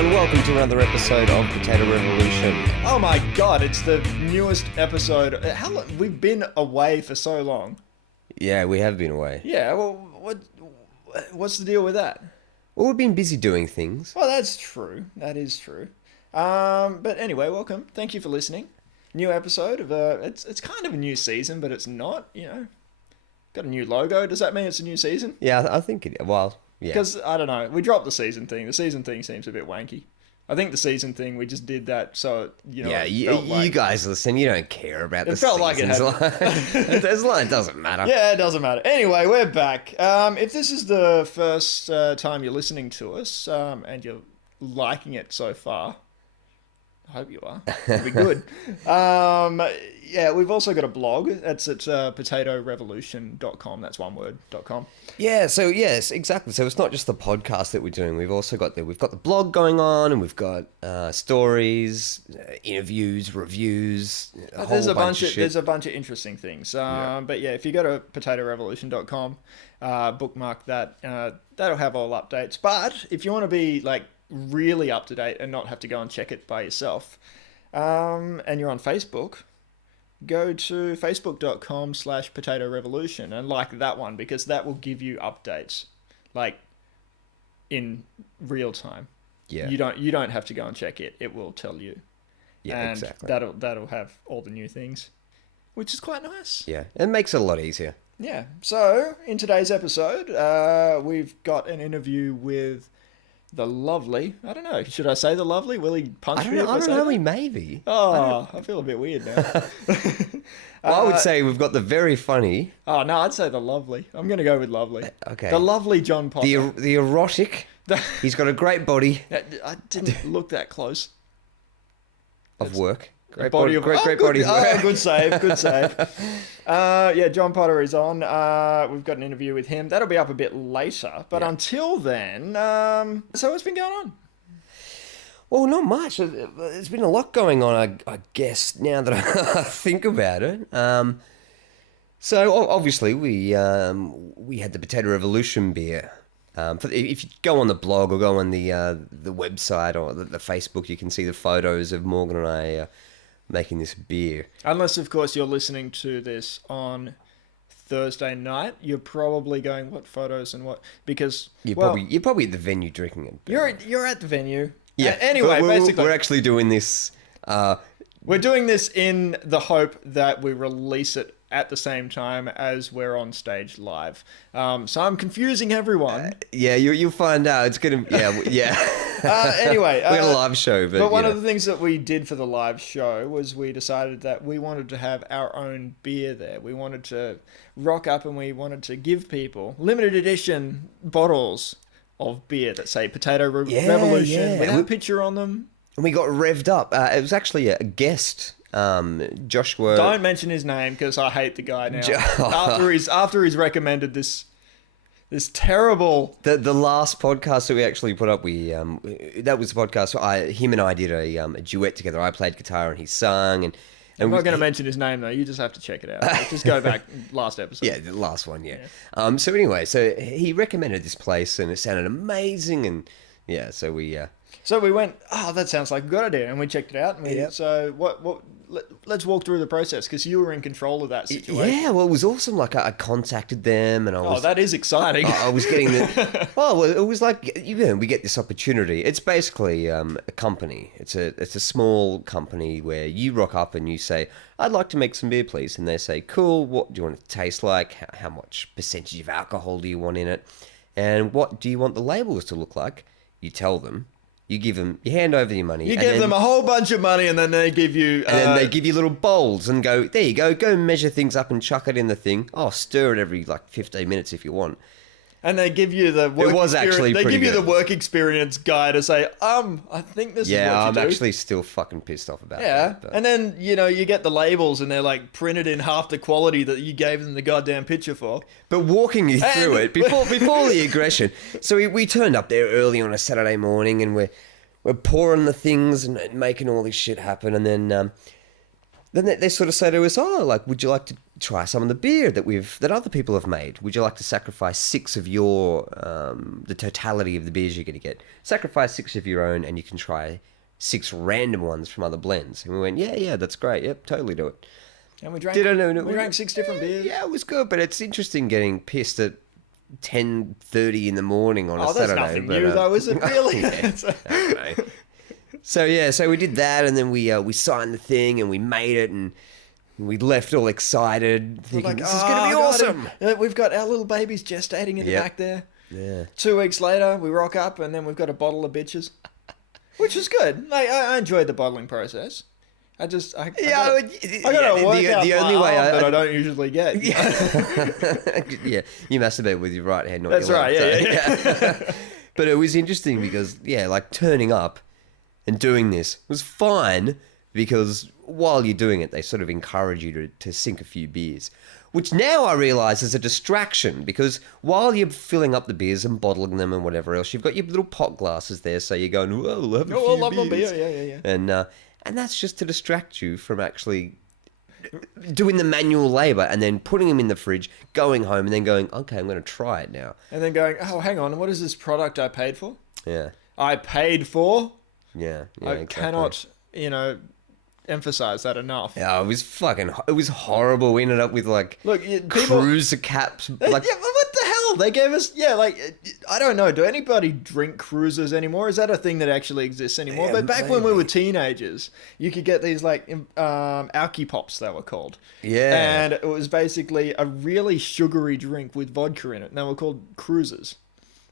everyone, welcome to another episode of Potato Revolution. Oh my god, it's the newest episode. How long? We've been away for so long. Yeah, we have been away. Yeah, well, what's the deal with that? Well, we've been busy doing things. Well, that's true. That is true. But anyway, welcome. Thank you for listening. New episode of it's kind of a new season, but it's not. You know, got a new logo. Does that mean it's a new season? Yeah, I think it. Well, yeah. Because I don't know, we dropped the season thing. The season thing seems a bit wanky. I think the season thing, we just did that so, you know... Yeah, you guys listen, you don't care about the seasons. It felt like it had... It doesn't matter. Yeah, it doesn't matter. Anyway, we're back. If this is the first time you're listening to us, and you're liking it so far, I hope you are. It'll be good. Yeah, we've also got a blog. That's at potatorevolution.com. That's one word, .com. Yeah, so yes, exactly. So it's not just the podcast that we're doing. We've also got we've got the blog going on, and we've got stories, interviews, reviews. There's a bunch of interesting things. But yeah, if you go to potatorevolution.com, bookmark that. That'll have all updates. But if you want to be like really up to date and not have to go and check it by yourself, and you're on Facebook, go to facebook.com/potatorevolution and like that one, because that will give you updates like in real time. Yeah. You don't have to go and check it. It will tell you. Yeah, and exactly. That'll have all the new things, which is quite nice. Yeah, it makes it a lot easier. Yeah. So in today's episode, we've got an interview with the lovely, I don't know, should I say the lovely? Will he punch me? I don't know, maybe. Oh, I feel a bit weird now. Well, I would say we've got the very funny. Oh, no, I'd say the lovely. I'm going to go with lovely. Okay. The lovely John Potter. The erotic. He's got a great body. I didn't look that close. Of work. Great body of work. Oh, good save. Yeah, John Potter is on. We've got an interview with him. That'll be up a bit later. But until then, so what's been going on? Well, not much. There's been a lot going on, I guess, now that I think about it. So obviously we had the Potato Revolution beer. If you go on the blog or go on the website or the Facebook, you can see the photos of Morgan and I making this beer. Unless, of course, you're listening to this on Thursday night, you're probably going, what photos and what? Because you're probably at the venue drinking it. You're at the venue. Yeah. Anyway, basically, we're actually doing this. We're doing this in the hope that we release it at the same time as we're on stage live. So I'm confusing everyone. Yeah, you'll find out. It's gonna. Yeah. Anyway, we got a live show, but one of the things that we did for the live show was we decided that we wanted to have our own beer there. We wanted to rock up and we wanted to give people limited edition bottles of beer that say Potato Revolution with a picture on them. And we got revved up. It was actually a guest, Joshua. Don't mention his name because I hate the guy now. After he's recommended this terrible. The last podcast that we actually put up, that was the podcast. Him and I did a duet together. I played guitar and he sang, and I'm not going to mention his name though. You just have to check it out. Just go back last episode. Yeah, the last one. Yeah. So anyway, so he recommended this place and it sounded amazing, and yeah, so we. So we went, oh, that sounds like a good idea, and we checked it out. And So let's walk through the process, because you were in control of that situation. Yeah, well, it was awesome. Like I contacted them, and I was. Oh, that is exciting. I was getting the. Well, it was like we get this opportunity. It's basically a company. It's a small company where you rock up and you say, "I'd like to make some beer, please," and they say, "Cool. What do you want it to taste like? How much percentage of alcohol do you want in it? And what do you want the labels to look like?" You tell them. You hand over your money. You give them a whole bunch of money, and then they give you... And then they give you little bowls and go, there you go measure things up and chuck it in the thing. Oh, stir it every 15 minutes if you want. And they give you the work the work experience guy to say, I think this is what you do. Yeah, I'm actually still fucking pissed off about that. Yeah, and then, you get the labels and they're like printed in half the quality that you gave them the goddamn picture for. But walking you through it, before the aggression, so we turned up there early on a Saturday morning and we're pouring the things and making all this shit happen, and then then they sort of say to us, "Oh, like, would you like to try some of the beer that other people have made? Would you like to sacrifice 6 of your the totality of the beers you're going to get? Sacrifice 6 of your own, and you can try 6 random ones from other blends." And we went, "Yeah, that's great. Yep, totally do it." And we drank 6 different beers. Yeah, it was good, but it's interesting getting pissed at 10:30 in the morning on a Saturday. Oh, that's nothing new, though, is it really? So we did that, and then we signed the thing, and we made it, and we left all excited, thinking, this is going to be awesome. We've got our little babies gestating in the back there. Yeah. 2 weeks later, we rock up, and then we've got a bottle of bitches, which was good. I enjoyed the bottling process. I got a workout the only way that I don't usually get. Yeah, you masturbate with your right hand, not That's your right. left. Yeah. But it was interesting because like turning up and doing this was fine because while you're doing it, they sort of encourage you to sink a few beers, which now I realise is a distraction because while you're filling up the beers and bottling them and whatever else, you've got your little pot glasses there, so you're going, "Whoa, we'll have a few beers." Beer. Yeah. And that's just to distract you from actually doing the manual labour and then putting them in the fridge, going home and then going, "Okay, I'm going to try it now." And then going, "Oh, hang on, what is this product I paid for?" Yeah. I paid for? Yeah, I exactly. cannot, emphasize that enough. Yeah, it was horrible. We ended up with cruiser caps. What the hell? They gave us, I don't know. Do anybody drink cruisers anymore? Is that a thing that actually exists anymore? Yeah, but back when we were teenagers, you could get these Alky Pops, they were called. Yeah. And it was basically a really sugary drink with vodka in it. And they were called cruisers.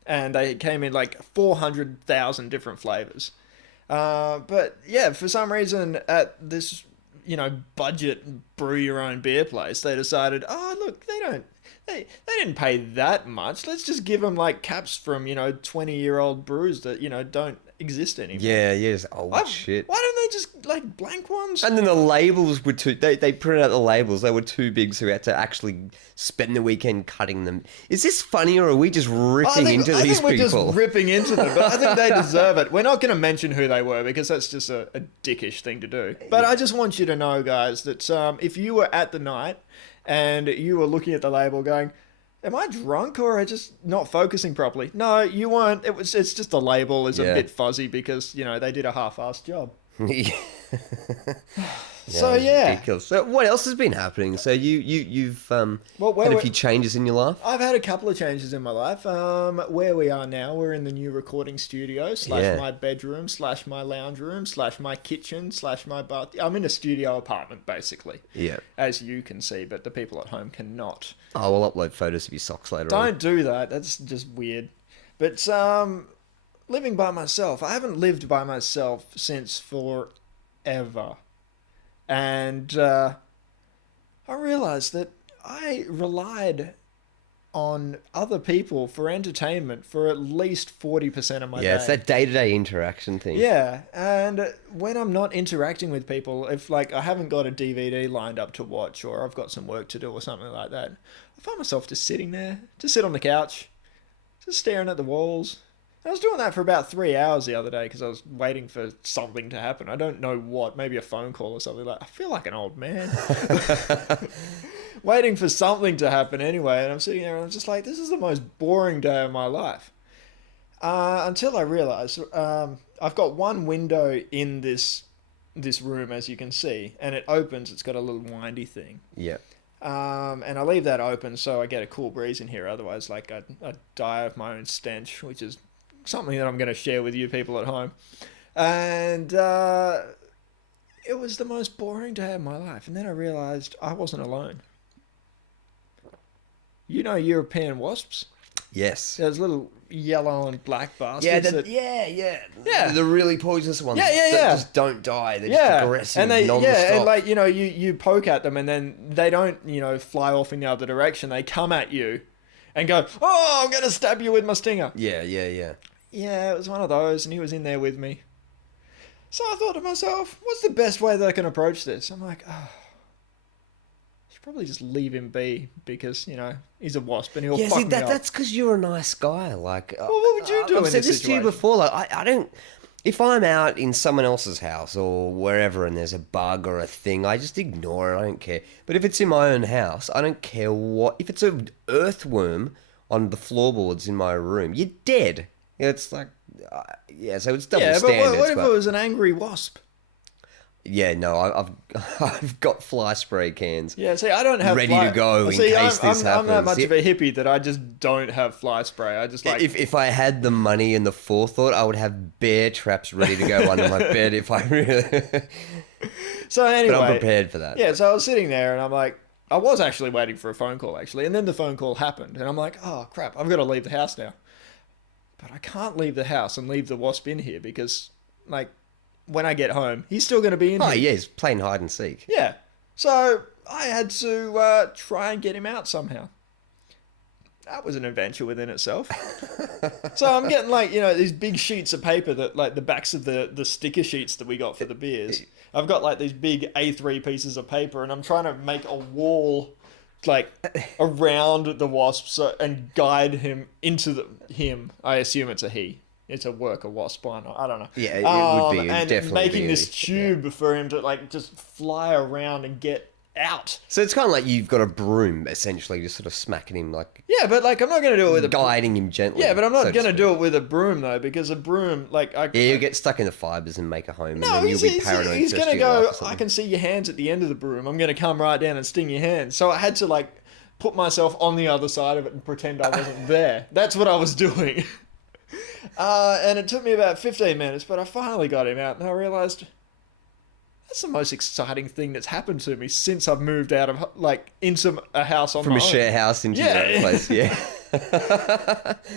And they came in 400,000 different flavors. But yeah, for some reason at this, budget brew your own beer place, they decided, oh, look, they didn't pay that much. Let's just give them caps from, 20-year-old brews that, don't exist anymore. Yeah, yes. Oh, shit. Why don't they just blank ones? And then the labels were they printed out the labels. They were too big, so we had to actually spend the weekend cutting them. Is this funny, or are we just ripping into these people? I think we're just ripping into them, but I think they deserve it. We're not going to mention who they were because that's just a dickish thing to do. But I just want you to know, guys, that if you were at the night and you were looking at the label going, "Am I drunk or am I just not focusing properly?" No, you weren't. It's just the label is a bit fuzzy because, they did a half-assed job. So ridiculous. So what else has been happening? So you've had a few changes in your life? I've had a couple of changes in my life. Where we are now, we're in the new recording studio / my bedroom / my lounge room / my kitchen / my bath. I'm in a studio apartment basically. Yeah. As you can see, but the people at home cannot. Oh, we'll upload photos of your socks later on. Don't do that. That's just weird. But living by myself. I haven't lived by myself since forever. And I realized that I relied on other people for entertainment for at least 40% of my day. Yeah, it's that day-to-day interaction thing. Yeah, and when I'm not interacting with people, if I haven't got a DVD lined up to watch or I've got some work to do or something like that, I find myself just sitting there, just sit on the couch, just staring at the walls. I was doing that for about 3 hours the other day because I was waiting for something to happen. I don't know what, maybe a phone call or something. I feel like an old man. Waiting for something to happen anyway, and I'm sitting there and I'm just this is the most boring day of my life. Until I realised I've got one window in this room, as you can see, and it opens. It's got a little windy thing. Yeah. And I leave that open so I get a cool breeze in here. Otherwise, I'd die of my own stench, which is something that I'm going to share with you people at home. And it was the most boring day of my life. And then I realised I wasn't alone. European wasps? Yes. Those little yellow and black bastards. Yeah. The really poisonous ones. Yeah. That just don't die. They're just aggressive, and they, non-stop. and you poke at them and then they don't, fly off in the other direction. They come at you and go, "Oh, I'm going to stab you with my stinger." Yeah. Yeah, it was one of those, and he was in there with me. So I thought to myself, what's the best way that I can approach this? I'm like, I should probably just leave him be because, he's a wasp and he'll fuck me up. That's because you're a nice guy. Well, what would you do in this I've said this to you situation? before. I don't... if I'm out in someone else's house or wherever and there's a bug or a thing, I just ignore it. I don't care. But if it's in my own house, I don't care what. If it's an earthworm on the floorboards in my room, you're dead. It's like, yeah. So it's double standards. But what if it was an angry wasp? Yeah, no, I've got fly spray cans. Yeah, see, I don't have ready to go in case this happens. I'm that much of a hippie that I just don't have fly spray. I just like if I had the money and the forethought, I would have bear traps ready to go under my bed if I really. So anyway, but I'm prepared for that. Yeah, so I was sitting there and I'm like, I was actually waiting for a phone call actually, and then the phone call happened, and I'm like, oh crap, I've got to leave the house now. But I can't leave the house and leave the wasp in here because, like, when I get home, he's still going to be in here. Oh, yeah, he's playing hide and seek. Yeah. So I had to try and get him out somehow. That was an adventure within itself. So I'm getting, like, you know, these big sheets of paper that, like, the backs of the sticker sheets that we got for the beers. I've got, like, these big A3 pieces of paper, and I'm trying to make a wall, like, around the wasp and guide him into him. I assume it's a he. It's a worker wasp, I don't know. Yeah, it would be. And definitely making this tube for him to, like, just fly around and get out. So it's kind of like you've got a broom, essentially, just sort of smacking him, like... Yeah, but, like, I'm not going to do it with a... Guiding him gently. Yeah, but I'm not going to do it with a broom, though, because a broom, like... you'll get stuck in the fibres and make a home, and then you'll be paranoid. He's going to go, I can see your hands at the end of the broom. I'm going to come right down and sting your hands. So I had to, like, put myself on the other side of it and pretend I wasn't there. That's what I was doing. And it took me about 15 minutes, but I finally got him out, and I realised that's the most exciting thing that's happened to me since I've moved out of, like, into a house on my own. From a share house into your own place, yeah.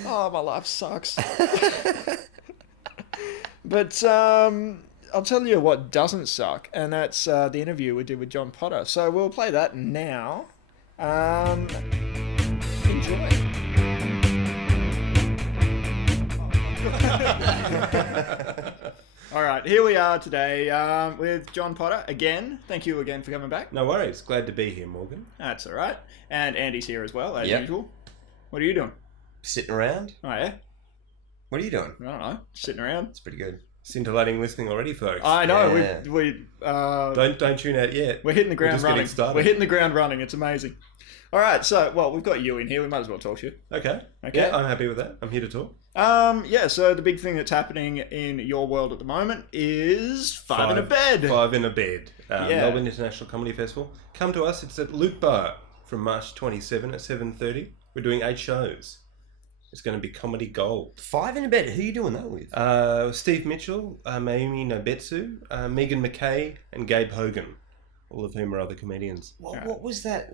Oh, my life sucks. But I'll tell you what doesn't suck, and that's the interview we did with John Potter. So we'll play that now. Enjoy. All right, here we are today with John Potter again. Thank you again for coming back. No worries. Glad to be here, Morgan. That's all right. And Andy's here as well, as usual. What are you doing? Sitting around. Oh, yeah? What are you doing? I don't know. Sitting around. It's pretty good. Scintillating listening already, folks. I know. Yeah. We don't tune out yet. We're hitting the ground running. We're hitting the ground running. It's amazing. All right. So, well, we've got you in here. We might as well talk to you. Okay. Yeah, I'm happy with that. I'm here to talk. Yeah, so the big thing that's happening in your world at the moment is Five in a Bed. Five in a Bed. Melbourne International Comedy Festival. Come to us. It's at Luke Bar from March 27 at 7:30. We're doing 8 shows. It's going to be comedy gold. Five in a Bed. Who are you doing that with? Steve Mitchell, Mayumi Nobetsu, Megan McKay, and Gabe Hogan. All of whom are other comedians. What was that?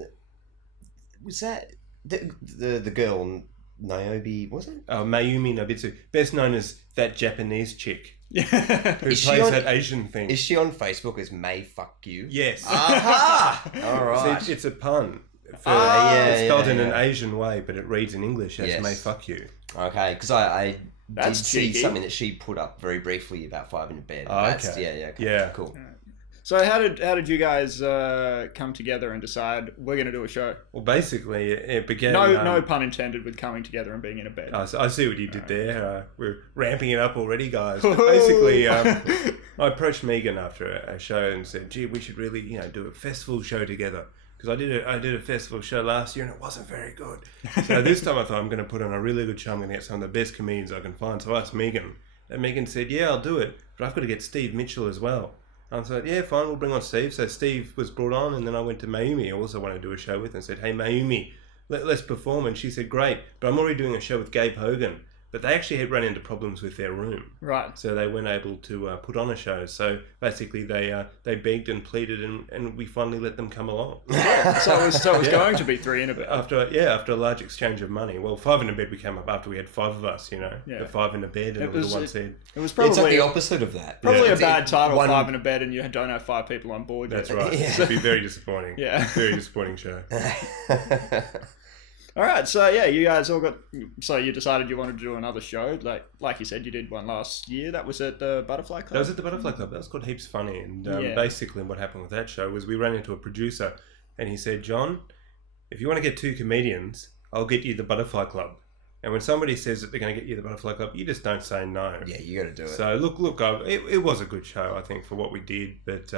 Was that the girl... Niobe, was it? Mayumi Nobetsu, best known as that Japanese chick who plays that Asian thing. Is she on Facebook as May Fuck You? Yes. Aha! All right. It's a pun. It's spelled in an Asian way, but it reads in English as May Fuck You. Okay, because I did see cheeky. something that she put up very briefly about Five in a Bed. Oh, okay. Yeah, cool. So how did you guys come together and decide we're going to do a show? Well, basically, it began... No pun intended with coming together and being in a bed. I see what you did there. We're ramping it up already, guys. But basically, I approached Megan after a show and said, gee, we should really do a festival show together. Because I did a festival show last year and it wasn't very good. So this time I thought I'm going to put on a really good show. I'm going to get some of the best comedians I can find. So I asked Megan. And Megan said, yeah, I'll do it. But I've got to get Steve Mitchell as well. I said, yeah, fine, we'll bring on Steve. So Steve was brought on, and then I went to Mayumi, I also wanted to do a show with, and said, hey, Mayumi, let's perform. And she said, great, but I'm already doing a show with Gabe Hogan. But they actually had run into problems with their room. Right. So they weren't able to put on a show. So basically they begged and pleaded, and we finally let them come along. So it was going to be 3 in a Bed. After a large exchange of money. Well, 5 in a Bed we came up after we had 5 of us, The 5 in a Bed, and it was the one said. It was probably... It's like the opposite of that. Probably a bad title, 5 in a Bed, and you don't have 5 people on board. That's right. It'd be very disappointing. Yeah. Very disappointing show. All right, so yeah, you guys all got... So you decided you wanted to do another show. Like you said, you did one last year. That was at the Butterfly Club? That was at the Butterfly Club. That was called Heaps Funny. And basically what happened with that show was we ran into a producer and he said, John, if you want to get 2 comedians, I'll get you the Butterfly Club. And when somebody says that they're going to get you the Butterfly Club, you just don't say no. Yeah, you got to do it. So look, it was a good show, I think, for what we did, but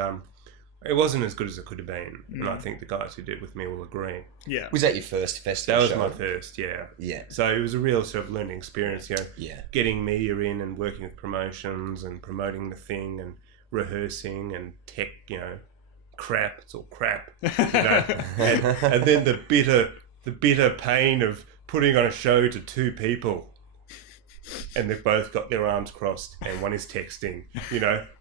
it wasn't as good as it could have been. And I think the guys who did it with me will agree. Yeah. Was that your first festival That show? was my first, yeah. Yeah. So it was a real sort of learning experience, Yeah. getting media in and working with promotions and promoting the thing and rehearsing and tech, crap. It's all crap, and then the bitter pain of putting on a show to two people. And they've both got their arms crossed, and one is texting.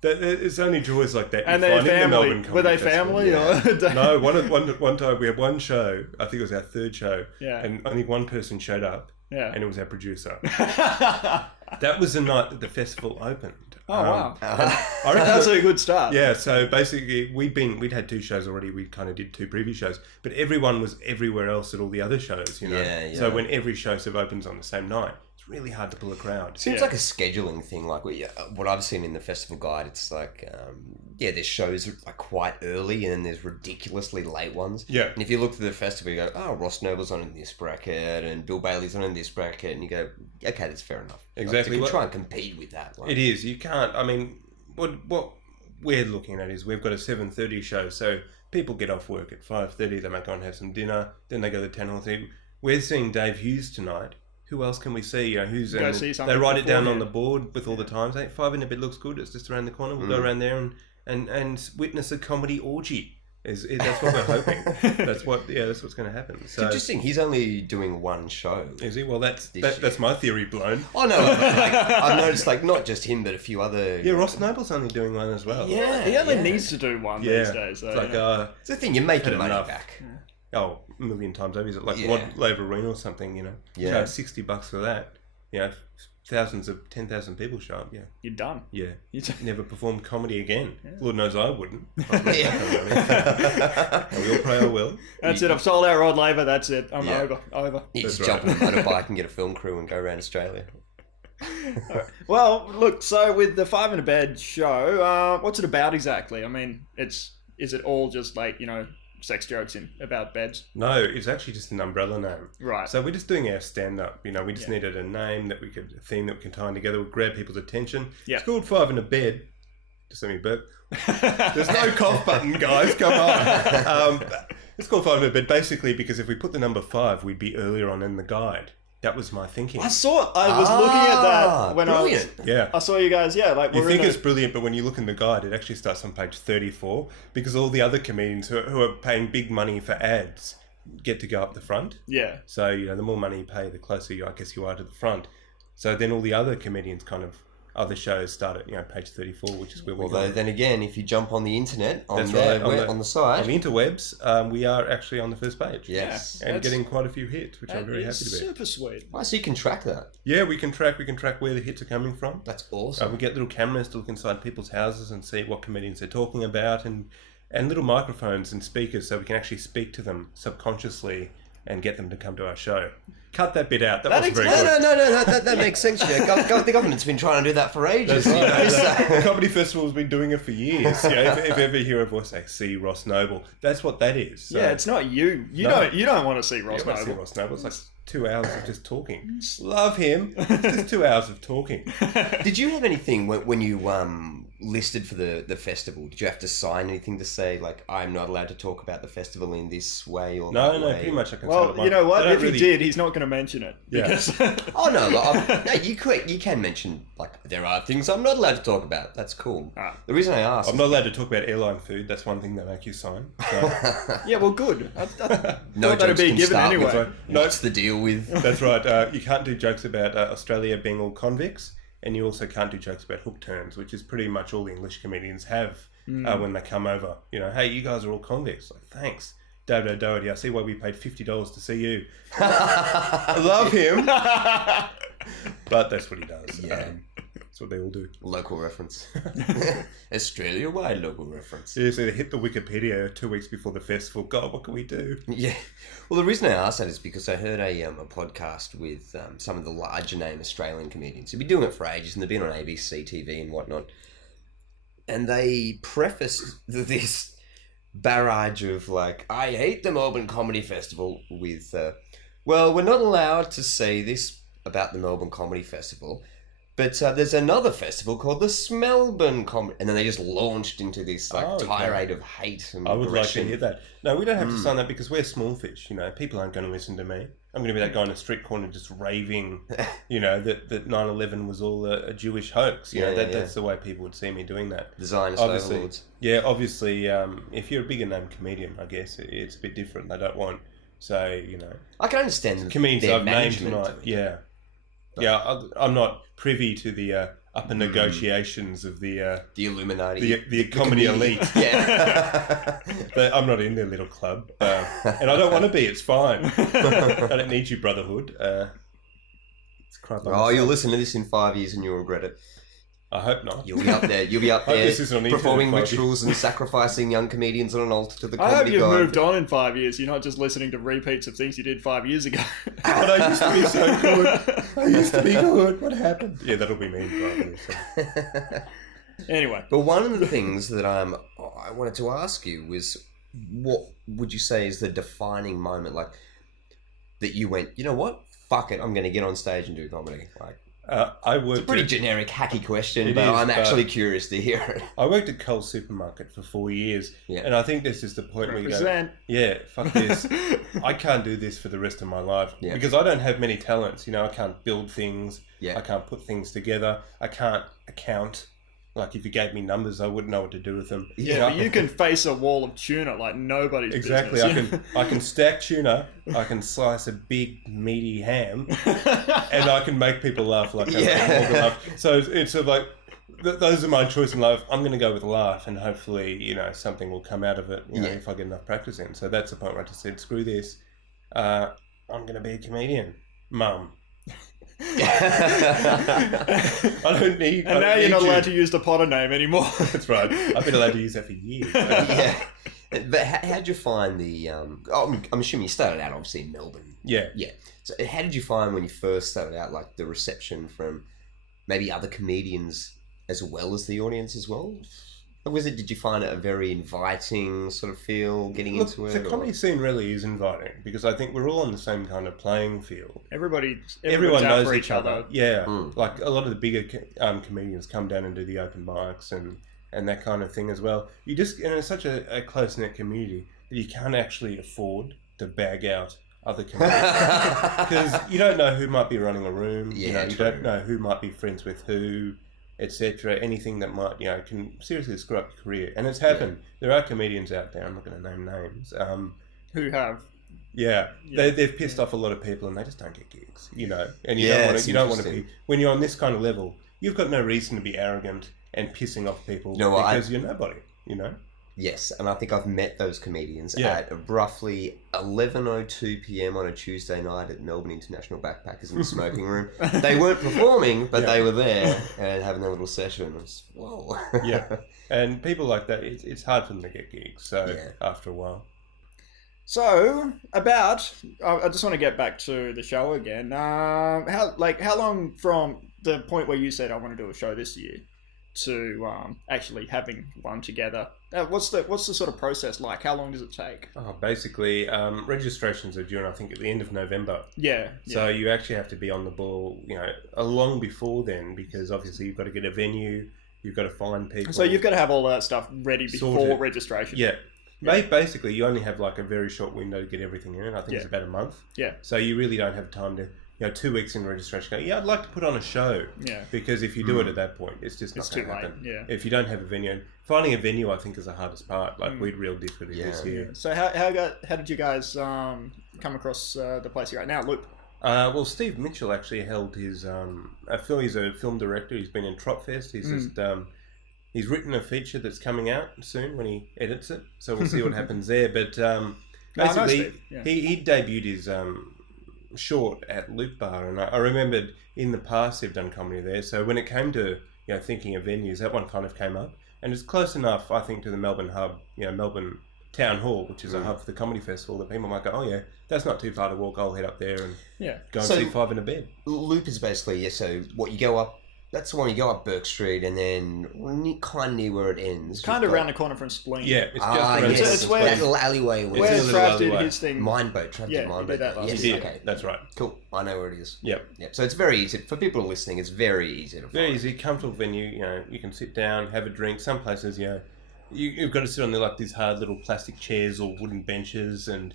It's only joys like that. And their family. Were they family? Yeah. Or no, one time we had one show. I think it was our third show. Yeah. And only one person showed up. Yeah. And it was our producer. That was the night that the festival opened. Oh wow! I reckon That's a good start. Yeah. So basically, we'd had 2 shows already. We kind of did 2 previous shows, but everyone was everywhere else at all the other shows. Yeah. So when every show sort of opens on the same night, really hard to pull a crowd. Seems like a scheduling thing. Like what I've seen in the festival guide, it's like, there's shows like quite early and then there's ridiculously late ones. Yeah. And if you look through the festival, you go, oh, Ross Noble's on in this bracket and Bill Bailey's on in this bracket. And you go, okay, that's fair enough. Exactly. You can try and compete with that. It is. You can't. I mean, what we're looking at is we've got a 7:30 show. So people get off work at 5:30. They might go and have some dinner. Then they go to 10 or 3. We're seeing Dave Hughes tonight. Who else can we see? Who's they write it down on the board with all the times. 5 in a bit looks good. It's just around the corner. We'll go around there and witness a comedy orgy. That's what we're hoping. That's what's going to happen. So, interesting. He's only doing one show. Is he? Well, that's my theory blown. Oh no! I've noticed not just him, but a few other. Yeah, Ross Noble's only doing one as well. Yeah, he only needs to do one these days. So, it's the thing. You're making money back. Oh, a million times over. Is it like Rod Laverine or something? Yeah. Charge $60 for that. Thousands of 10,000 people show up. Yeah, you're done. Yeah, never perform comedy again. Yeah. Lord knows I wouldn't. We all pray I will. That's it. I've sold out Rod Laver. That's it. I'm over. You just jump on a motorbike and get a film crew and go around Australia. Well, look. So with the 5 in a Bed show, what's it about exactly? I mean, is it all just sex jokes about beds? No, it's actually just an umbrella name. Right. So we're just doing our stand-up. We just needed a name a theme that we can tie in together, would grab people's attention. Yeah. It's called 5 in a Bed. Just let me burp. There's no cough button, guys. Come on. It's called 5 in a Bed basically because if we put the number 5, we'd be earlier on in the guide. That was my thinking. I was looking at that when brilliant. I saw you guys, you think it's brilliant, but when you look in the guide, it actually starts on page 34 because all the other comedians who are paying big money for ads get to go up the front. Yeah. So, the more money you pay, the closer you are to the front. So then all the other comedians other shows start at page 34, which is where we go. Although then again, if you jump on the internet on the site, on the interwebs, we are actually on the first page. Yes, and getting quite a few hits, which I'm very happy to be. Super sweet. Oh, so you can track that. Yeah, we can track where the hits are coming from. That's awesome. We get little cameras to look inside people's houses and see what comedians they're talking about, and little microphones and speakers, so we can actually speak to them subconsciously and get them to come to our show. Cut that bit out. That wasn't very good. No. That makes sense. The government's been trying to do that for ages. The Comedy Festival's been doing it for years. If ever hear a voice say, see Ross Noble, that's what that is. So, it's not you. You don't want to see Ross Noble. See Ross Noble. It's like 2 hours of just talking. Love him. It's just 2 hours of talking. Did you have anything when you listed for the festival? Did you have to sign anything to say I'm not allowed to talk about the festival in this way or that way? Pretty much I can. Well, you know what? If he did, he's not going to mention it. Because... Oh no, no, you can mention there are things I'm not allowed to talk about. That's cool. The reason I asked, I'm not allowed to talk about airline food. That's one thing they make you sign. So. Yeah, well, good. No jokes that'd be given anyway. Right. What's the deal with? That's right. You can't do jokes about Australia being all convicts, and you also can't do jokes about hook turns, which is pretty much all the English comedians have when they come over. Hey, you guys are all convicts. Thanks. David O'Doherty, I see why we paid $50 to see you. I love him. But that's what he does. Yeah. That's what they all do. Local reference. Australia-wide local reference. Yeah, so they hit the Wikipedia 2 weeks before the festival. God, what can we do? Yeah. Well, the reason I asked that is because I heard a podcast with some of the larger name Australian comedians who've been doing it for ages and they've been on ABC TV and whatnot. And they prefaced this barrage of I hate the Melbourne Comedy Festival with, well, we're not allowed to say this about the Melbourne Comedy Festival. But there's another festival called the Melbourne Comedy... And then they just launched into this tirade of hate and I would aggression. like to hear that. No, we don't have to sign that because we're small fish, you know. People aren't going to listen to me. I'm going to be that guy in a street corner just raving, you know, that 9/11 was all a Jewish hoax. You know, that's the way people would see me doing that. The Zionist overlords. Yeah, obviously, if you're a bigger name comedian, I guess, it's a bit different. They don't want, say, you know... I can understand comedians I've named tonight. Yeah. Yeah, I'm not privy to the upper negotiations of the Illuminati, the comedy elite. Yeah, but I'm not in their little club, and I don't want to be. It's fine. I don't need you, brotherhood. You'll listen to this in 5 years and you'll regret it. I hope not. You'll be up there. Performing rituals and sacrificing young comedians on an altar to the comedy god. I hope you've moved on in 5 years. You're not just listening to repeats of things you did 5 years ago. But I used to be so good. I used to be good. What happened? Yeah, that'll be me in 5 years. So. Anyway. But one of the things that I wanted to ask you was, what would you say is the defining moment, like, that you went, you know what? Fuck it, I'm going to get on stage and do comedy. Like, it's a pretty generic, hacky question, but I'm actually curious to hear it. I worked at Coles Supermarket for 4 years, and I think this is the point where you go, yeah, fuck this. I can't do this for the rest of my life because I don't have many talents. You know, I can't build things. I can't put things together. I can't account. Like, if you gave me numbers, I wouldn't know what to do with them. Yeah, but you can face a wall of tuna like nobody's exactly. business. I can stack tuna, I can slice a big meaty ham, and I can make people laugh like laugh. So it's sort of like, those are my choice in life. I'm going to go with laugh, and hopefully, you know, something will come out of it, you know, if I get enough practice in. So that's the point where I just said, screw this. I'm going to be a comedian. Mum. I don't need. And now you're not allowed to use the Potter name anymore. That's right. I've been allowed to use that for years. But how'd you find the? I'm assuming you started out obviously in Melbourne. Yeah. So how did you find when you first started out, like the reception from maybe other comedians as well as the audience as well? Or did you find it a very inviting sort of feel getting into it? The comedy scene really is inviting because I think we're all on the same kind of playing field. Everyone knows for each other. Yeah, like a lot of the bigger comedians come down and do the open mics and that kind of thing as well. And it's such a close-knit community that you can't actually afford to bag out other comedians because you don't know who might be running a room. Yeah, you don't know who might be friends with who, etc. Anything that might, you know, can seriously screw up your career. And it's happened. There are comedians out there, I'm not going to name names, who have. Yeah. They've pissed off a lot of people and they just don't get gigs, you know. And you don't want to be, when you're on this kind of level, you've got no reason to be arrogant and pissing off people because you're nobody, you know. Yes, and I think I've met those comedians at roughly 11:02 p.m. on a Tuesday night at Melbourne International Backpackers in the smoking room. They weren't performing, but they were there and having their little session. It was, whoa. Yeah, and people like that, it's hard for them to get gigs, so after a while. So, I just want to get back to the show again. How long from the point where you said I want to do a show this year to actually having one together? What's the sort of process like? How long does it take? Basically, registrations are due, I think, at the end of November. Yeah. So you actually have to be on the ball, you know, long before then, because obviously you've got to get a venue, you've got to find people. So you've got to have all that stuff ready before registration. Yeah. Basically, you only have like a very short window to get everything in. I think it's about a month. Yeah. So you really don't have time to, 2 weeks in registration, go, I'd like to put on a show. Yeah. Because if you do it at that point, it's just not going to happen. Yeah. If you don't have a venue, finding a venue, I think, is the hardest part. Like, we'd real difficulty this year. So how did you guys come across the place you're at now, Loop? Well, Steve Mitchell actually held his he's a film director. He's been in Tropfest. He's just he's written a feature that's coming out soon when he edits it. So we'll see what happens there. But basically, he debuted his short at Loop Bar, and I remembered in the past they've done comedy there. So when it came to thinking of venues, that one kind of came up, and it's close enough, I think, to the Melbourne hub, Melbourne Town Hall, which is a hub for the comedy festival, that people might go, oh yeah, that's not too far to walk. I'll head up there and go and see Five in a Bed. Loop is basically so what you go up That's the one you go up Burke Street and then kind of near where it ends. Kind of around the corner from Spling. Yeah, it's just around. Yes. It's where that little alleyway. Where Trav did his thing. Mine boat. Trav did Mine Boat. That last yes, year. okay. That's right. Cool. I know where it is. Yep. So it's very easy. For people listening, it's very easy to find. Very easy, comfortable venue. You know, you can sit down, have a drink. Some places, you've got to sit on these hard little plastic chairs or wooden benches, and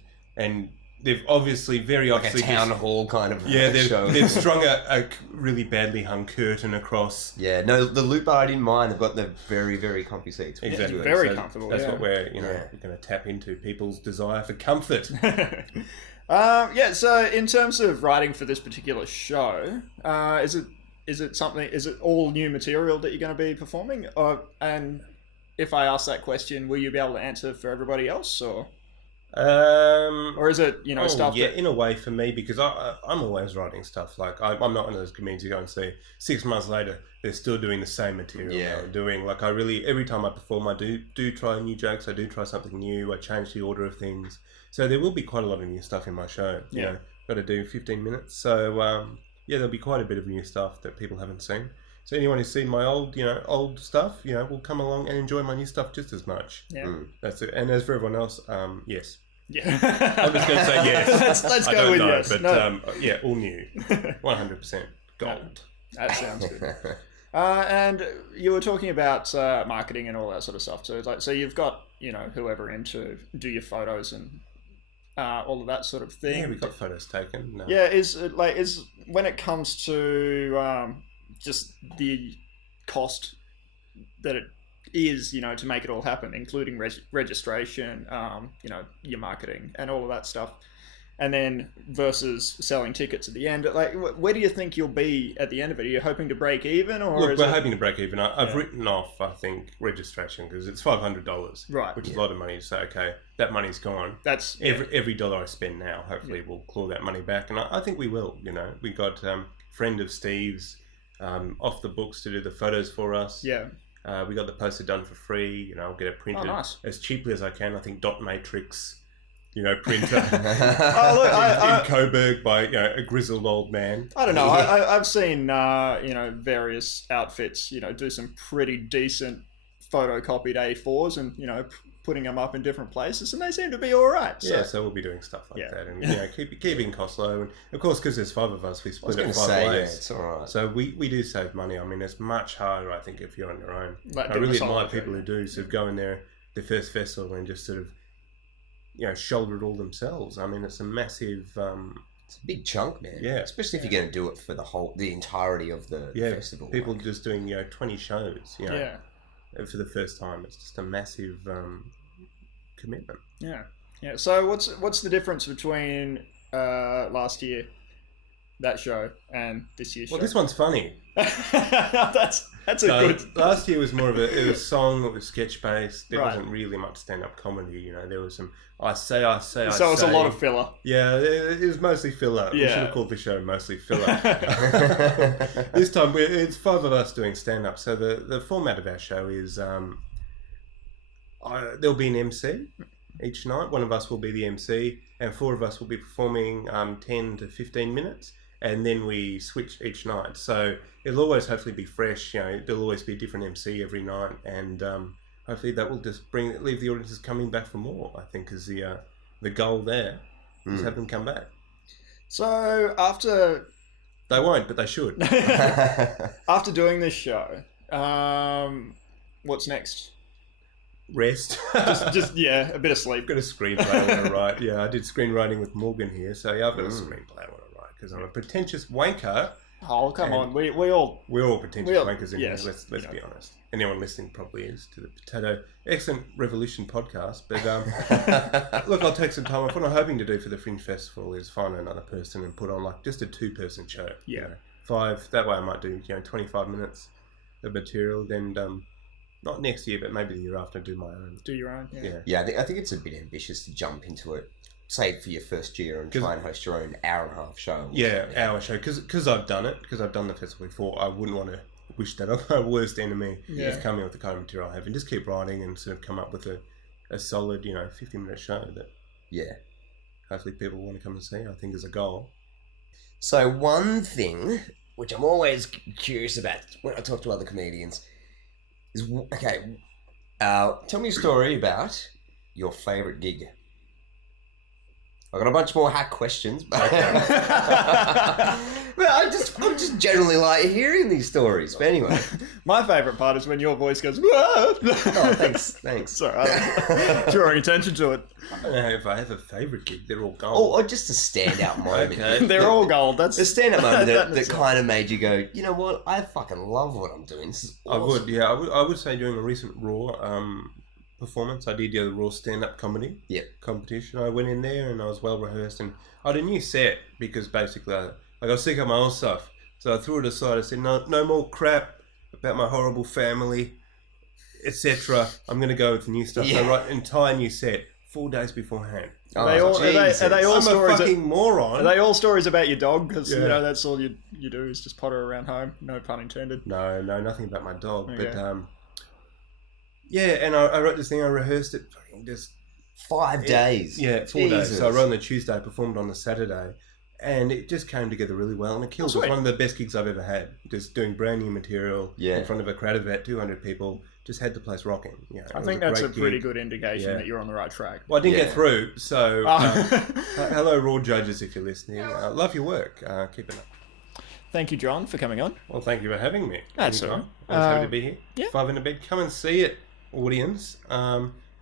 they've very obviously a town hall kind of show. They've strung a really badly hung curtain across. Yeah, no, the loop I didn't mind. They've got the very, very comfy seats. Exactly, very comfortable. That's what we're going to tap into, people's desire for comfort. So in terms of writing for this particular show, is it all new material that you're going to be performing? And if I ask that question, will you be able to answer for everybody else, or is it stuff? Yeah, in a way for me, because I'm always writing stuff. Like I'm not one of those comedians who go and see 6 months later they're still doing the same material. Yeah. Doing like every time I perform, I do try new jokes. I do try something new. I change the order of things. So there will be quite a lot of new stuff in my show. Yeah. Got to do 15 minutes. So there'll be quite a bit of new stuff that people haven't seen. So anyone who's seen my old stuff, will come along and enjoy my new stuff just as much. Yeah. That's it. And as for everyone else, yes. Yeah. I'm just going to say yes. Let's go with yes. But no. All new. 100% gold. That sounds good. And you were talking about marketing and all that sort of stuff too. So you've got, whoever in to do your photos and all of that sort of thing. Yeah, we got photos taken. No. Yeah, is when it comes to just the cost that it is, to make it all happen, including registration, your marketing and all of that stuff, and then versus selling tickets at the end. Like, where do you think you'll be at the end of it? Are you hoping to break even, or look, we're hoping to break even. I've written off, I think, registration because it's $500, right? Which is a lot of money to say. Okay, that money's gone. That's every dollar I spend now. Hopefully, we'll claw that money back, and I think we will. We got friend of Steve's off the books to do the photos for us. Yeah. We got the poster done for free. I'll get it printed as cheaply as I can. I think dot matrix, printer. In Coburg by a grizzled old man. I don't know. I've seen various outfits do some pretty decent photocopied A4s and putting them up in different places, and they seem to be all right. So we'll be doing stuff like that, and keeping costs low. And of course, because there's 5 of us, we split it 5 ways. Yeah, it's all right. So we do save money. I mean, it's much harder, I think, if you're on your own. Like I really admire people who do sort of go in their first festival and just sort of shoulder it all themselves. I mean, it's a massive. It's a big chunk, man. Yeah, especially if you're going to do it for the entirety of the festival. People just doing 20 shows. For the first time, it's just a massive commitment. Yeah. So what's the difference between last year, that show, and this year's show? Well, this one's funny. That's a good. Last year was more of it was song. It was sketch based. There wasn't really much stand up comedy. There was some I say. So it was a lot of filler. Yeah, it was mostly filler. Yeah. We should have called the show mostly filler. This time it's 5 of us doing stand up. So the format of our show is there'll be an MC each night. One of us will be the MC, and 4 of us will be performing 10 to 15 minutes. And then we switch each night. So it'll always hopefully be fresh. There'll always be a different MC every night. And hopefully that will just leave the audiences coming back for more, I think, is the goal there. Just have them come back. So after... They won't, but they should. After doing this show, what's next? Rest. just a bit of sleep. I've got a screenplay I want to write. Yeah, I did screenwriting with Morgan here. So yeah, I've got a screenplay I want to write. Because I'm a pretentious wanker. Oh, come on. We're all pretentious wankers in here, let's be honest. Anyone listening probably is to the Potato Excellent Revolution podcast. But look, I'll take some time off. What I'm hoping to do for the Fringe Festival is find another person and put on like just a 2-person show. Yeah. 5. That way I might do 25 minutes of material. Then not next year, but maybe the year after, do my own. Do your own. Yeah. Yeah, I think it's a bit ambitious to jump into it. Say for your first year and try and host your own hour-and-a-half show. Yeah, hour show. Because I've done it. Because I've done the festival before. I wouldn't want to wish that on my worst enemy. Is coming with the kind of material I have and just keep writing and sort of come up with a solid 50-minute show that hopefully people want to come and see. I think is a goal. So one thing which I'm always curious about when I talk to other comedians, is okay. Tell me a story about your favourite gig. I've got a bunch more hack questions, but well, I'm just generally like hearing these stories. But anyway, my favourite part is when your voice goes. Oh, thanks. Sorry, I'm drawing attention to it. I don't know if I have a favourite gig. They're all gold. Or just a standout moment. Okay. They're all gold. That's the standout moment that kind of made you go, you know what? I fucking love what I'm doing. This is awesome. I would say during a recent Raw performance, I did the Raw stand-up comedy competition. I went in there and I was well rehearsed, and I had a new set because basically I got sick of my old stuff, so I threw it aside. I said, no more crap about my horrible family, etc. I'm going to go with the new stuff. So I write an entire new set 4 days beforehand. Are they all I'm stories? A fucking moron. Are they all stories about your dog? Because you know that's all you do is just potter around home. No pun intended. No, nothing about my dog. Okay. But and I wrote this thing. I rehearsed it just 5 days. 4 days. So I wrote on the Tuesday, performed on the Saturday, and it just came together really well, and it killed. It was one of the best gigs I've ever had. Just doing brand new material in front of a crowd of about 200 people. Just had the place rocking. I think that's a pretty good indication that you're on the right track. Well, I didn't get through, so hello, Raw judges, if you're listening. Love your work. Keep it up. Thank you, John, for coming on. Well, thank you for having me. That's all right. I was happy to be here. Yeah. 5 in a bed. Come and see it, audience.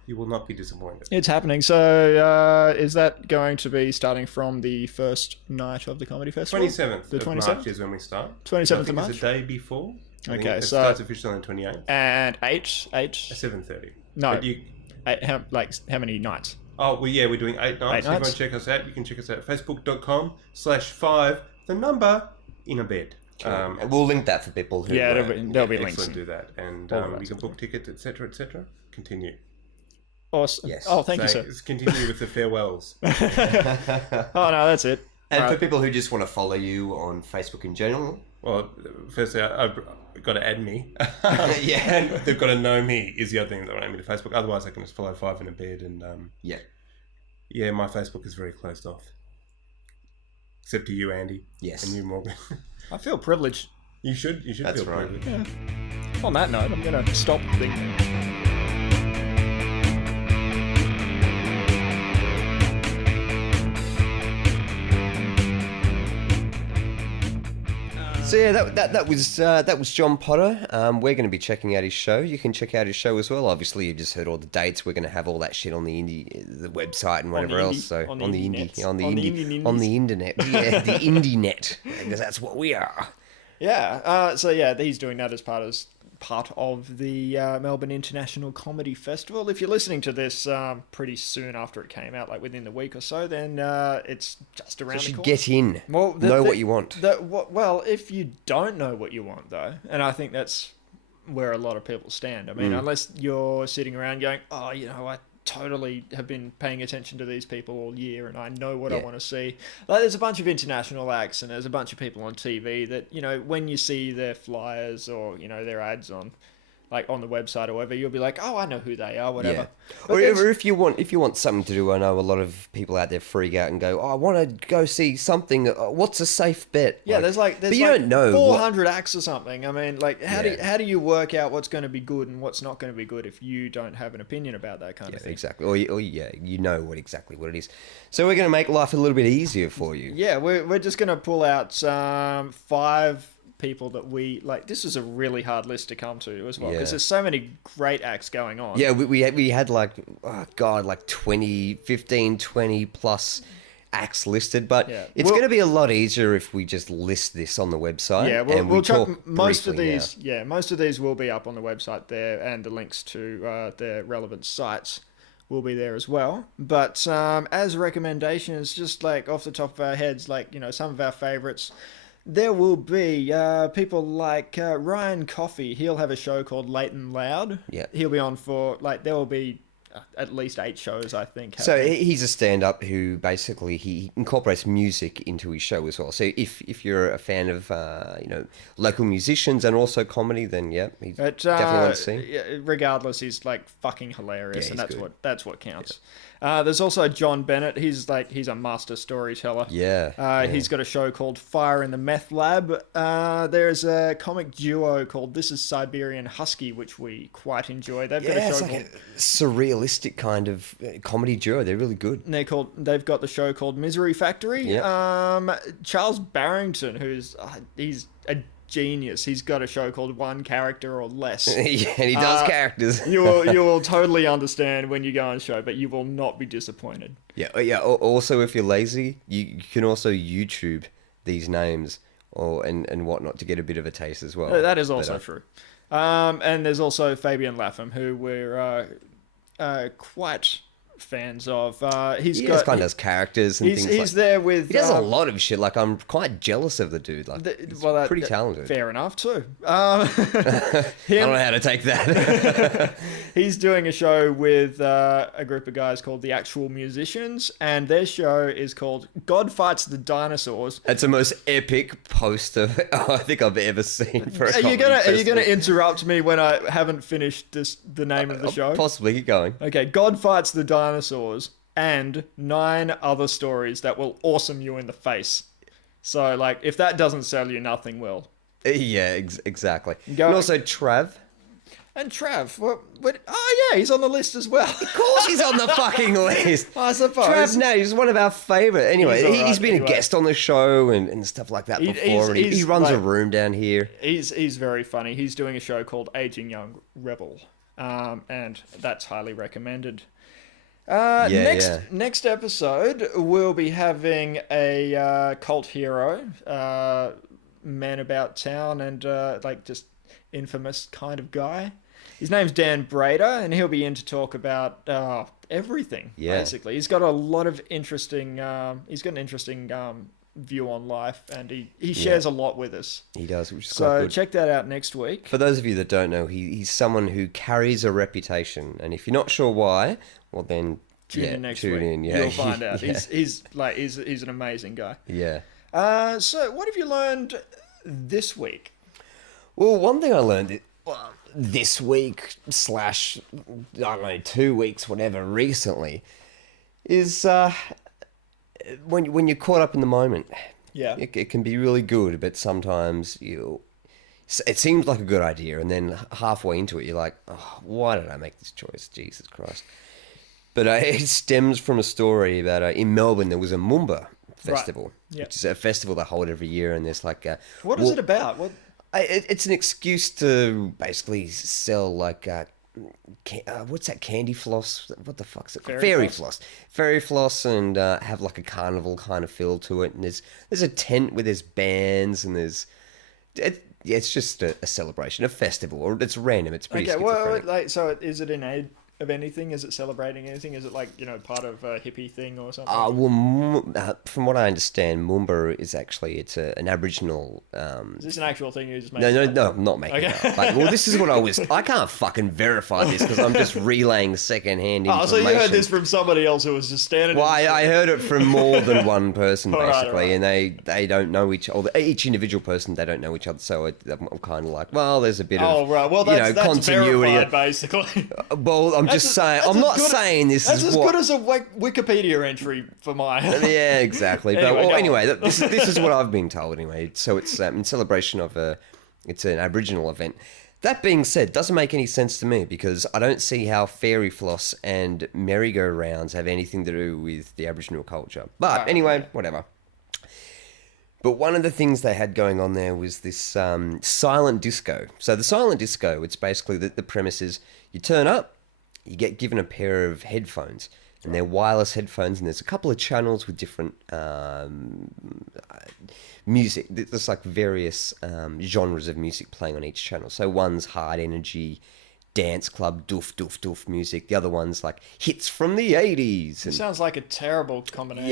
You will not be disappointed. It's happening. So is that going to be starting from the first night of the comedy festival? 27th of March is when we start. 27th of March? It's the day before. It starts officially on the 28th. And 8? 7:30. No. How many nights? Oh, well, we're doing 8 nights. If you want to check us out, you can check us out at facebook.com/5, the number in a bed. And we'll link that for people who... there'll be links. Do that. And you can book tickets, etc., etc. Continue. Awesome. Yes. Oh, thank you, sir. Let's continue with the farewells. Oh, no, that's it. And for people who just want to follow you on Facebook in general... Well, firstly, I've got to add me. And they've got to know me is the other thing that will add me to Facebook. Otherwise, I can just follow 5 in a bed. And my Facebook is very closed off. Except to you, Andy. Yes. And you, Morgan. I feel privileged. You should That's feel right. privileged. Yeah. On that note, I'm going to stop the... So yeah, that was John Potter. We're going to be checking out his show. You can check out his show as well. Obviously, you've just heard all the dates. We're going to have all that shit on the website and whatever else. So on the internet, yeah, the indie net, because that's what we are. Yeah. He's doing that as part of the Melbourne International Comedy Festival. If you're listening to this pretty soon after it came out, like within the week or so, then it's just around the corner. Get in. Well, know what you want. Well, if you don't know what you want, though, and I think that's where a lot of people stand. I mean, unless you're sitting around going, I totally have been paying attention to these people all year and I know what I want to see. Like, there's a bunch of international acts and there's a bunch of people on TV that, when you see their flyers or, their ads on the website or whatever, you'll be like, oh, I know who they are, whatever. Yeah. Or if you want something to do, I know a lot of people out there freak out and go, oh, I want to go see something. What's a safe bet? Yeah, there's but you don't know 400 acts or something. I mean, how do you work out what's going to be good and what's not going to be good if you don't have an opinion about that kind of thing? Exactly. Or you know exactly what it is. So we're going to make life a little bit easier for you. Yeah, we're just going to pull out 5 people that we like. This is a really hard list to come to as well because there's so many great acts going on. Yeah, we had like 20 plus acts listed, but it's going to be a lot easier if we just list this on the website. Yeah, we'll talk most of these. Now. Yeah, most of these will be up on the website there, and the links to their relevant sites will be there as well. But as recommendations, just like off the top of our heads, some of our favorites. There will be people like Ryan Coffey. He'll have a show called Late and Loud. Yeah. He'll be on for, there will be at least 8 shows, I think. So he's a stand-up who basically he incorporates music into his show as well. So if you're a fan of local musicians and also comedy, then he's definitely one to see. Regardless, he's fucking hilarious, and good. that's what counts. There's also John Bennett. He's a master storyteller. Yeah. He's got a show called Fire in the Meth Lab. There's a comic duo called This is Siberian Husky, which we quite enjoy. They've got a show it's called... like a surrealistic kind of comedy duo. They're really good. They've got the show called Misery Factory. Yeah. Charles Barrington, he's a genius. He's got a show called One Character or Less. Yeah, and he does characters. you will totally understand when you go on show, but you will not be disappointed. Yeah. Also, if you're lazy, you can also YouTube these names and whatnot to get a bit of a taste as well. That is also true. And there's also Fabian Lapham, who we're quite fans of. He does characters and things. He's there with. He does a lot of shit. Like, I'm quite jealous of the dude. Like, he's pretty talented. Fair enough too. I don't know how to take that. He's doing a show with a group of guys called the Actual Musicians, and their show is called God Fights the Dinosaurs. It's the most epic poster I think I've ever seen for a comedy Are you gonna interrupt me when I haven't finished the name of the show? Possibly. Keep going. Okay, God Fights the Dinosaurs and 9 other stories that will awesome you in the face. So, like, if that doesn't sell you, nothing will. Yeah, exactly. And also Trav. And Trav, oh yeah, he's on the list as well. Of course he's on the fucking list. I suppose. Trav, no, he's one of our favourite. Anyway, he's been anyway. a guest on the show and stuff like that before. He runs a room down here. He's very funny. He's doing a show called Aging Young Rebel, and that's highly recommended. Next episode, we'll be having a cult hero, man about town, and just infamous kind of guy. His name's Dan Brader, and he'll be in to talk about everything. Basically, he's got a lot of interesting. He's got an interesting view on life, and he shares a lot with us. He does, which is quite good. Check that out next week. For those of you that don't know, he's someone who carries a reputation, and if you're not sure why, well then tune in next week. Yeah, you'll find out. Yeah. He's an amazing guy. Yeah. So what have you learned this week? Well, one thing I learned this week / I don't know, 2 weeks, whatever, recently, is when you're caught up in the moment. Yeah. It can be really good, but sometimes it seems like a good idea, and then halfway into it, you're like, oh, why did I make this choice? Jesus Christ. But it stems from a story about in Melbourne, there was a Moomba festival, which is a festival they hold every year, and there's like what is it about? It's an excuse to basically sell like what's that candy floss? What the fuck's it called? Fairy floss. Fairy floss, and have like a carnival kind of feel to it. And there's a tent where there's bands, and it's just a celebration, a festival, or it's random. It's pretty schizophrenic. So is it in aid of anything? Is it celebrating anything? Is it part of a hippie thing or something? From what I understand, Moomba is actually an Aboriginal. Is this an actual thing you just made? No, I'm not making it up. Like, well, this is what I can't fucking verify this because I'm just relaying second-hand information. Oh, so you heard this from somebody else who was just standing. Well, I heard it from more than one person basically, and they don't know each individual person. They don't know each other, so I'm kind of like, well, there's a bit of that's continuity. Verified, basically. Well, I'm just saying. I'm not saying this is as good as a Wikipedia entry for mine. Yeah, exactly. Anyway, this is what I've been told. Anyway, so it's in celebration of it's an Aboriginal event. That being said, doesn't make any sense to me because I don't see how fairy floss and merry-go-rounds have anything to do with the Aboriginal culture. But anyway, whatever. But one of the things they had going on there was this silent disco. So the silent disco, it's basically the premise is you turn up, you get given a pair of headphones, and they're wireless headphones, and there's a couple of channels with different music. There's like various genres of music playing on each channel. So one's hard energy, dance club, doof, doof, doof music. The other one's like hits from the 80s. It sounds like a terrible combination.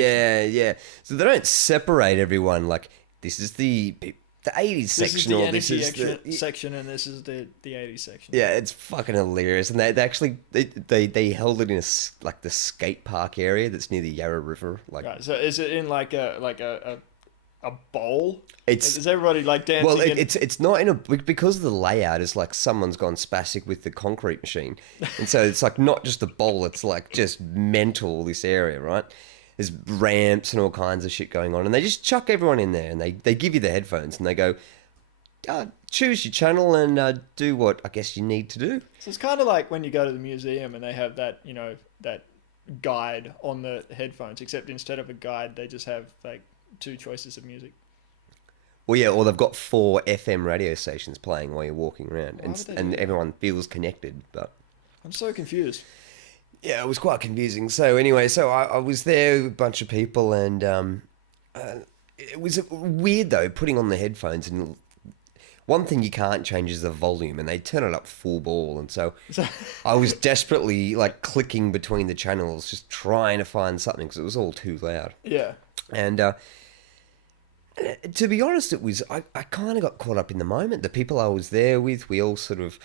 Yeah. So they don't separate everyone. Like, this is the 80s section, or this is the section, and this is the 80s section. Yeah, it's fucking hilarious. And they actually they held it in the skate park area that's near the Yarra River. Like, right. So is it in like a a bowl? Is everybody like dancing? Well, it's not in a, because of the layout is like someone's gone spastic with the concrete machine, and so it's like not just a bowl. It's like just mental, this area, right? There's ramps and all kinds of shit going on, and they just chuck everyone in there, and they give you the headphones, and they go, choose your channel and do what I guess you need to do. So it's kind of like when you go to the museum and they have that, you know, that guide on the headphones, except instead of a guide, they just have like 2 choices of music. Well, yeah, or they've got 4 FM radio stations playing while you're walking around, and everyone feels connected. But I'm so confused. Yeah, it was quite confusing. So anyway, I was there with a bunch of people, and it was weird though, putting on the headphones. And one thing you can't change is the volume, and they turn it up full ball. And so I was desperately like clicking between the channels, just trying to find something because it was all too loud. Yeah. And to be honest, I kind of got caught up in the moment. The people I was there with, we all sort of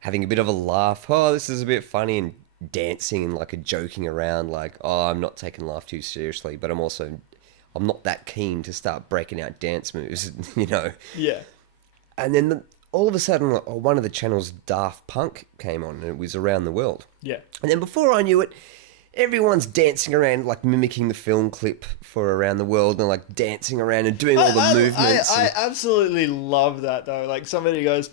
having a bit of a laugh. Oh, this is a bit funny, and dancing and like a joking around, like, oh, I'm not taking life too seriously, but I'm not that keen to start breaking out dance moves, you know? Yeah. And then all of a sudden, one of the channels, Daft Punk, came on, and it was Around the World. Yeah. And then before I knew it, everyone's dancing around, like mimicking the film clip for Around the World, and like dancing around and doing all the movements. I absolutely love that though. Like somebody goes,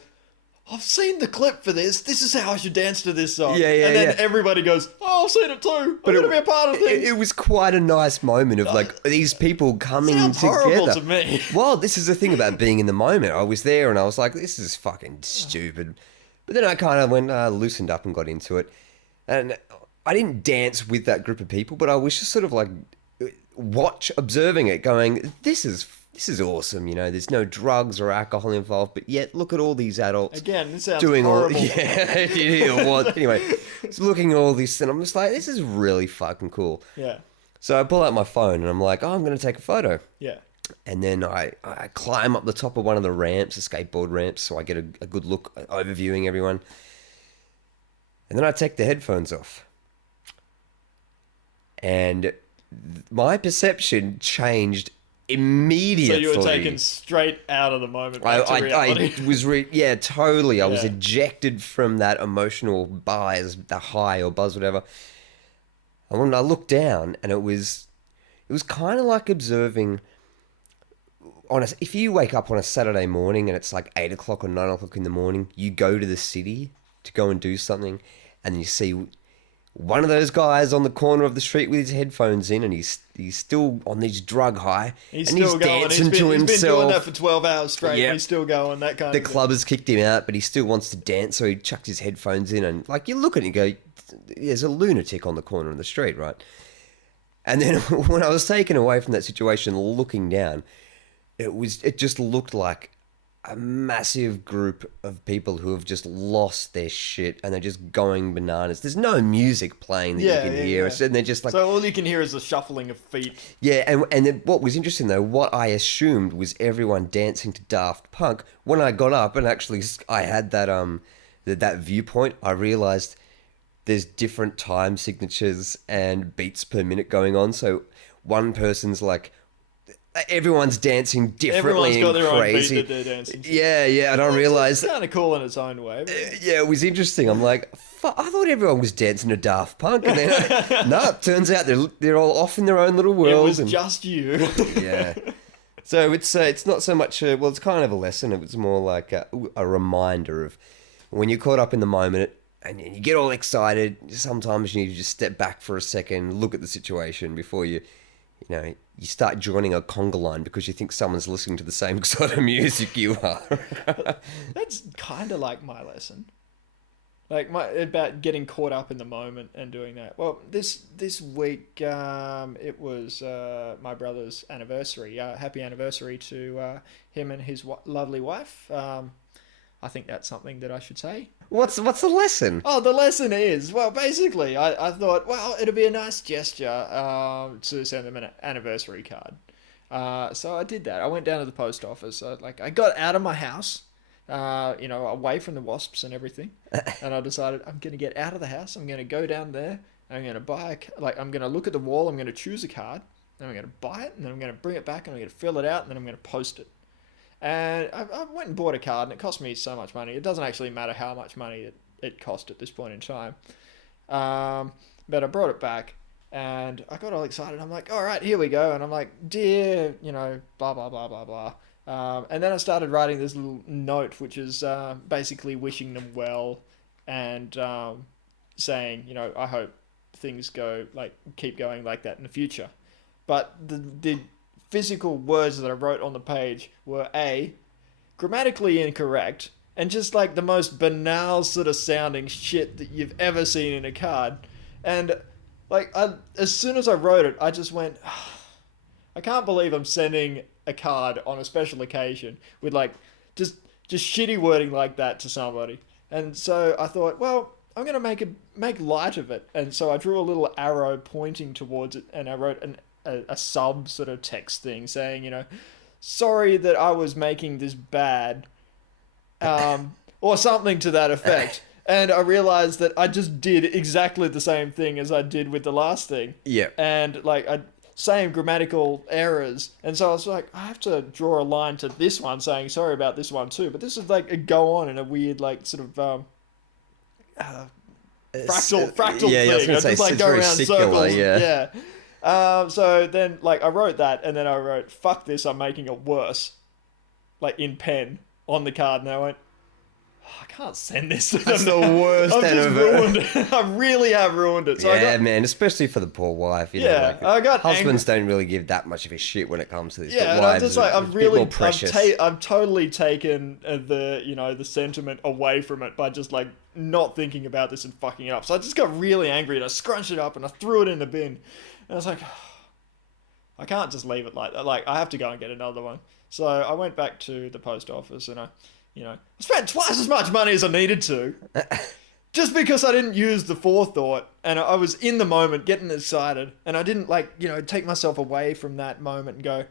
I've seen the clip for this. This is how I should dance to this song. Yeah, and then everybody goes, oh, I've seen it too. I'm going to be a part of things. It was quite a nice moment of like these people coming sounds together. Horrible to me. Well, this is the thing about being in the moment. I was there and I was like, this is fucking stupid. But then I kind of went, loosened up and got into it. And I didn't dance with that group of people, but I was just sort of like observing it, going, this is awesome, you know. There's no drugs or alcohol involved, but yet look at all these adults. Again, this sounds doing horrible. It was. Anyway, so looking at all this, and I'm just like, this is really fucking cool. Yeah. So I pull out my phone and I'm like, oh, I'm going to take a photo. Yeah. And then I climb up the top of one of the ramps, the skateboard ramps, so I get a good look, overviewing everyone. And then I take the headphones off. And my perception changed immediately. So you were taken straight out of the moment back to reality. I was totally. I was Yeah. ejected from that emotional buzz, the high or buzz, whatever. And when I looked down, and it was kind of like observing. If you wake up on a Saturday morning and it's like 8 o'clock or 9 o'clock in the morning, you go to the city to go and do something, and you see one of those guys on the corner of the street with his headphones in, and he's still on this drug high, He's and still he's going. dancing He's to been himself. doing that for 12 hours straight. Yep. And he's still going, that kind The of thing. club has kicked him out, but he still wants to dance, so he chucked his headphones in, and like you look at it and you go, there's a lunatic on the corner of the street, right? And then when I was taken away from that situation, looking down, it just looked like a massive group of people who have just lost their shit, and they're just going bananas. There's no music playing that you can hear. Yeah. And they're just like... So all you can hear is the shuffling of feet. Yeah, and then what was interesting, though, what I assumed was everyone dancing to Daft Punk. When I got up and actually I had that viewpoint, I realised there's different time signatures and beats per minute going on. So one person's like... Everyone's dancing differently. Everyone's got their crazy. own beat that they're dancing to. Yeah, and I realised... It's kind of cool in its own way. But... Yeah, it was interesting. I'm like, I thought everyone was dancing to Daft Punk, and then no, it turns out they're all off in their own little worlds. It was just you. Yeah. So it's not so much. It's kind of a lesson. It was more like a reminder of when you're caught up in the moment and you get all excited. Sometimes you need to just step back for a second, look at the situation before you start joining a conga line because you think someone's listening to the same sort of music you are. That's kind of like my lesson. Like about getting caught up in the moment and doing that. Well, this week it was my brother's anniversary. Happy anniversary to him and his lovely wife. I think that's something that I should say. What's the lesson? Oh, the lesson is, well, basically, I thought, well, it'd be a nice gesture to send them an anniversary card. So I did that. I went down to the post office. I got out of my house, away from the wasps and everything. And I decided I'm going to get out of the house. I'm going to go down there. I'm going to I'm going to look at the wall. I'm going to choose a card. then I'm going to buy it, and then I'm going to bring it back, and I'm going to fill it out, and then I'm going to post it. And I went and bought a card, and it cost me so much money. It doesn't actually matter how much money it cost at this point in time. But I brought it back, and I got all excited. I'm like, all right, here we go. And I'm like, dear, blah, blah, blah, blah, blah. And then I started writing this little note, which is basically wishing them well and saying, I hope things keep going like that in the future. But the physical words that I wrote on the page were A, grammatically incorrect, and just like the most banal sort of sounding shit that you've ever seen in a card. And as soon as I wrote it, I just went, I can't believe I'm sending a card on a special occasion with just shitty wording like that to somebody. And so I thought, well, I'm going to make light of it. And so I drew a little arrow pointing towards it, and I wrote a sub sort of text thing saying, sorry that I was making this bad, or something to that effect. And I realized that I just did exactly the same thing as I did with the last thing. Yeah. And same grammatical errors. And so I was like, I have to draw a line to this one saying sorry about this one too. But this is like a go on in a weird sort of fractal yeah, thing. I was gonna say, just it's go very around circular, circles. yeah. So then I wrote that, and then I wrote, fuck this, I'm making it worse. In pen on the card, and I went, I can't send this to them. That's the worst. I've just ruined it. I really have ruined it. So man, especially for the poor wife. I got husbands don't really give that much of a shit when it comes to this. Yeah, but and wives I'm really precious. I've totally taken the sentiment away from it by just not thinking about this and fucking it up. So I just got really angry, and I scrunched it up and I threw it in the bin. And I was like, I can't just leave it like that. I have to go and get another one. So I went back to the post office, and I spent twice as much money as I needed to. Just because I didn't use the forethought, and I was in the moment getting excited, and I didn't take myself away from that moment and go,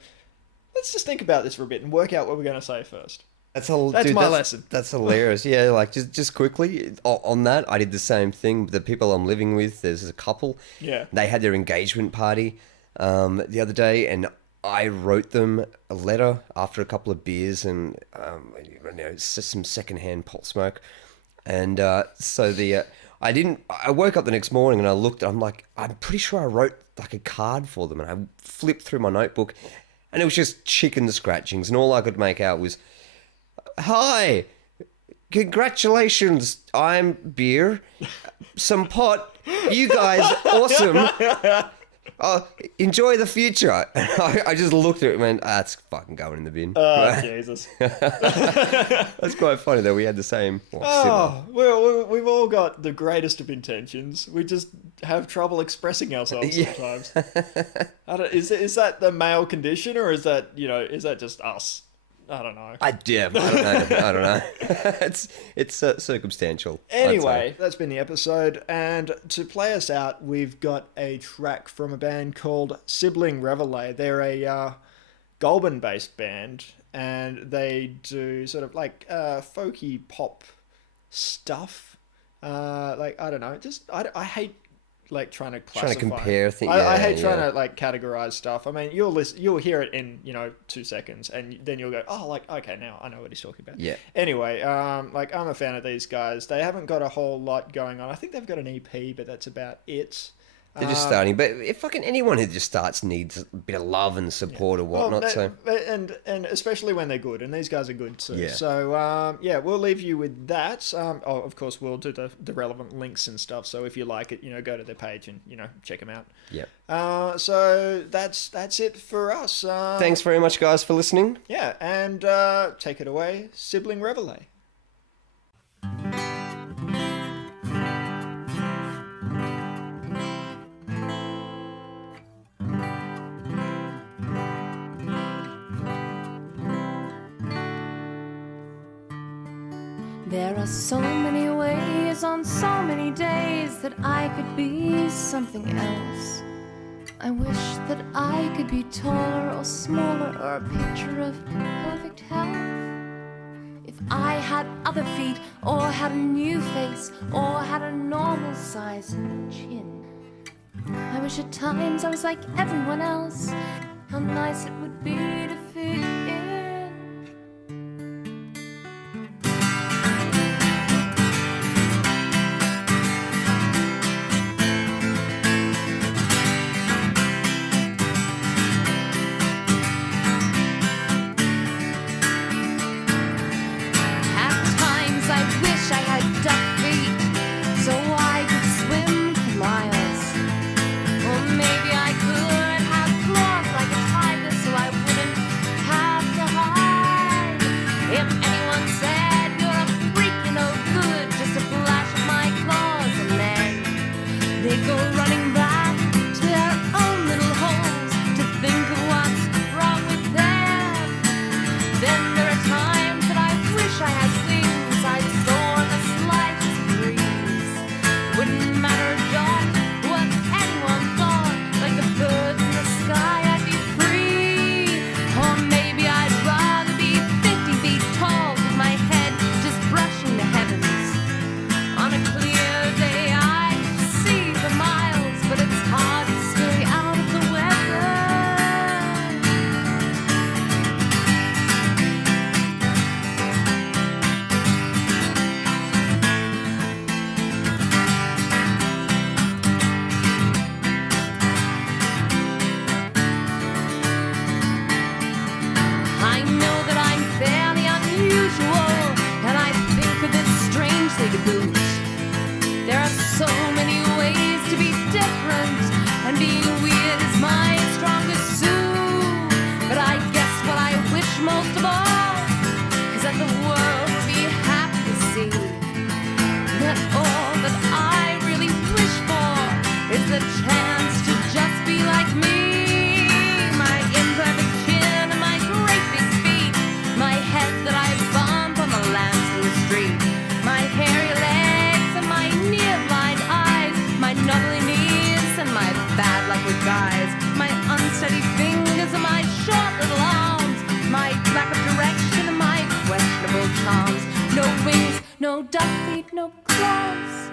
let's just think about this for a bit and work out what we're going to say first. That's my lesson. That's hilarious. Yeah, just quickly on that, I did the same thing. The people I'm living with, there's a couple. Yeah. They had their engagement party the other day, and I wrote them a letter after a couple of beers and some secondhand pot smoke. And I woke up the next morning and I looked, and I'm like, I'm pretty sure I wrote a card for them. And I flipped through my notebook, and it was just chicken scratchings, and all I could make out was, hi, congratulations, I'm beer, some pot, you guys, awesome. Enjoy the future. I just looked at it and went, it's fucking going in the bin. Oh, Jesus. That's quite funny though. We had the same. Well, we've all got the greatest of intentions. We just have trouble expressing ourselves sometimes. Is that the male condition, or is that just us? I don't know. I don't know. It's circumstantial. Anyway, that's been the episode. And to play us out, we've got a track from a band called Sibling Reveille. They're a Goulburn-based band, and they do sort of folky pop stuff. I don't know. I hate trying to classify. Trying to compare things. I hate trying to categorize stuff. I mean, you'll hear it in 2 seconds, and then you'll go, oh, okay, now I know what he's talking about. Yeah. Anyway, I'm a fan of these guys. They haven't got a whole lot going on. I think they've got an EP, but that's about it. They're just starting, but if fucking anyone who just starts needs a bit of love and support or whatnot. And especially when they're good, and these guys are good too. Yeah. So we'll leave you with that. Of course, we'll do the relevant links and stuff. So if you like it, go to their page and check them out. Yeah. So that's it for us. Thanks very much, guys, for listening. Yeah, and take it away, Sibling Reveille. There are so many ways on so many days that I could be something else. I wish that I could be taller or smaller, or a picture of perfect health. If I had other feet, or had a new face, or had a normal size chin, I wish at times I was like everyone else. How nice it would be to fit in. There are so many ways to be different, and being weird is my strongest suit. But I guess what I wish most of all is that the world would be happy to see that all that I really wish for is the chance to just be like me. My imperfect chin and my great big feet, my head that I bump on the Lansing street, my hairy legs and my near-blind eyes, my nuddly knees and my bad luck with guys, my unsteady fingers and my short little arms, my lack of direction and my questionable charms. No wings, no duck feet, no claws,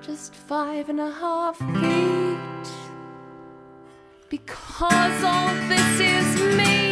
just 5.5 feet. Because all this is me.